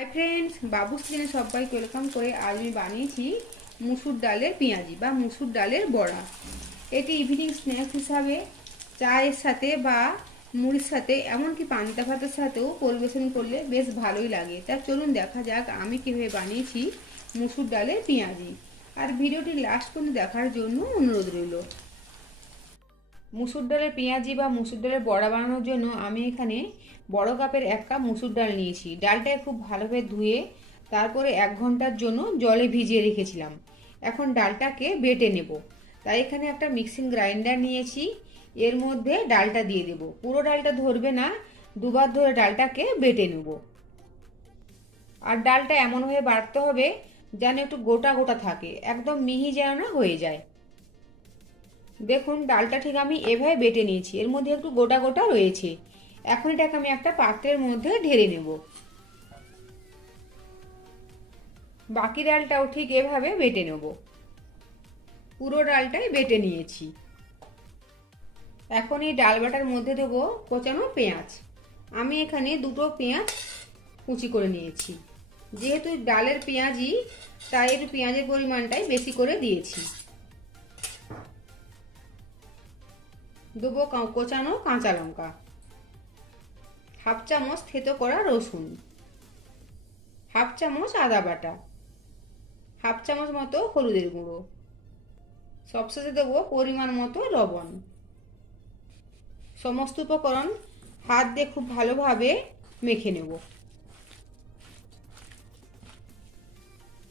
Hi friends, বাবুস কিচেনে সবাইকে welcome করে আজ আমি বানিয়েছি মুসুর ডালের পেঁয়াজি বা মুসুর ডালের বড়া। এটি ইভিনিং স্ন্যাক্স হিসাবে চায়ের সাথে বা মুড়ির সাথে এমনকি পান্তা ভাতের সাথেও পরিবেশন করলে বেশ ভালোই লাগে। তা চলুন দেখা যাক আমি কীভাবে বানিয়েছি মুসুর ডালের পেঁয়াজি। আর ভিডিওটি লাস্ট পর্যন্ত দেখার জন্য অনুরোধ রইল। মুসুর ডালের পেঁয়াজি বা মুসুর ডালের বড়া বানানোর জন্য আমি এখানে বড় কাপের 1 কাপ মুসুর ডাল নিয়েছি। ডালটাকে খুব ভালোভাবে ধুয়ে তারপরে 1 ঘন্টার জন্য জলে ভিজিয়ে রেখেছিলাম। এখন ডালটাকে বেটে নেব। তাই এখানে একটা মিক্সিং গ্রাইন্ডার নিয়েছি, এর মধ্যে ডালটা দিয়ে দেব। পুরো ডালটা ধরবে না, দুবার ধরে ডালটাকে বেটে নেব। আর ডালটা এমনভাবে বাটতে হবে যেন একটু গোটা গোটা থাকে, একদম মিহি যেন না হয়ে যায়। দেখুন ডালটা ঠিক আমি এভাবে বেটে নিয়েছি, এর মধ্যে একটু গোটা গোটা রয়েছে। এখন এটাকে আমি একটা পাত্রের মধ্যে ঢেলে নেব। বাকি ডালটাও ঠিক এভাবে বেটে নেব। পুরো ডালটাই বেটে নিয়েছি। এখন এই ডাল বাটার মধ্যে দেবো কোচানো পেঁয়াজ। আমি এখানে 2টো পেঁয়াজ কুচি করে নিয়েছি। যেহেতু ডালের পেঁয়াজি, তাই একটু পেঁয়াজের পরিমাণটাই বেশি করে দিয়েছি। দেবো কোচানো কাঁচা লঙ্কা, 1/2 চামচ থেতো করা রসুন, 1/2 চামচ আদা বাটা, 1/2 চামচ মতো হলুদের গুঁড়ো, সবশেষে দেবো পরিমাণ মতো লবণ। সমস্ত উপকরণ হাত দিয়ে খুব ভালোভাবে মেখে নেব।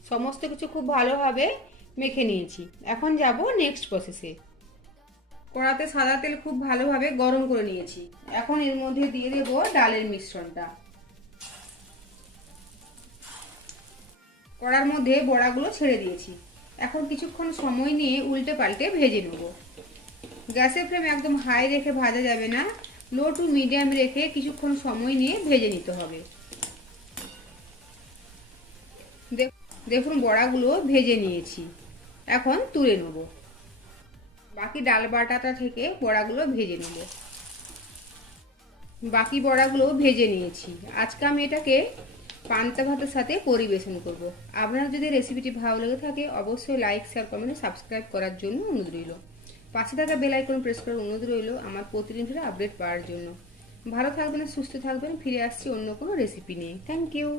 সমস্ত কিছু খুব ভালোভাবে মেখে নিয়েছি। এখন যাব নেক্সট প্রসেসে। কড়াতে সাদা তেল খুব ভালোভাবে গরম করে নিয়েছি। এখন এর মধ্যে দিয়ে দেব ডালের মিশ্রণটা। কড়ার মধ্যে বড়াগুলো ছেড়ে দিয়েছি। এখন কিছুক্ষণ সময় নিয়ে উল্টে পাল্টে ভেজে নেব। গ্যাসের ফ্লেম একদম হাই রেখে ভাজা যাবে না, লো টু মিডিয়াম রেখে কিছুক্ষণ সময় নিয়ে ভেজে নিতে হবে। দেখুন বড়াগুলো ভেজে নিয়েছি, এখন তুলে নেব। বাকি ডাল বাটাটা থেকে বড়াগুলো ভেজে নেব। বাকি বড়াগুলো ভেজে নিয়েছি। আজকে আমি এটাকে পান্তা ভাতের সাথে পরিবেশন করব। আপনার যদি রেসিপিটি ভালো লেগে থাকে অবশ্যই লাইক, শেয়ার, কমেন্ট, সাবস্ক্রাইব করার জন্য অনুরোধ রইল। পাশে থাকা বেল আইকন প্রেস করার অনুরোধ রইল আমার প্রতিদিন ধরে আপডেট পাওয়ার জন্য। ভালো থাকবেন, সুস্থ থাকবেন। ফিরে আসছি অন্য কোনো রেসিপি নিয়ে। Thank you.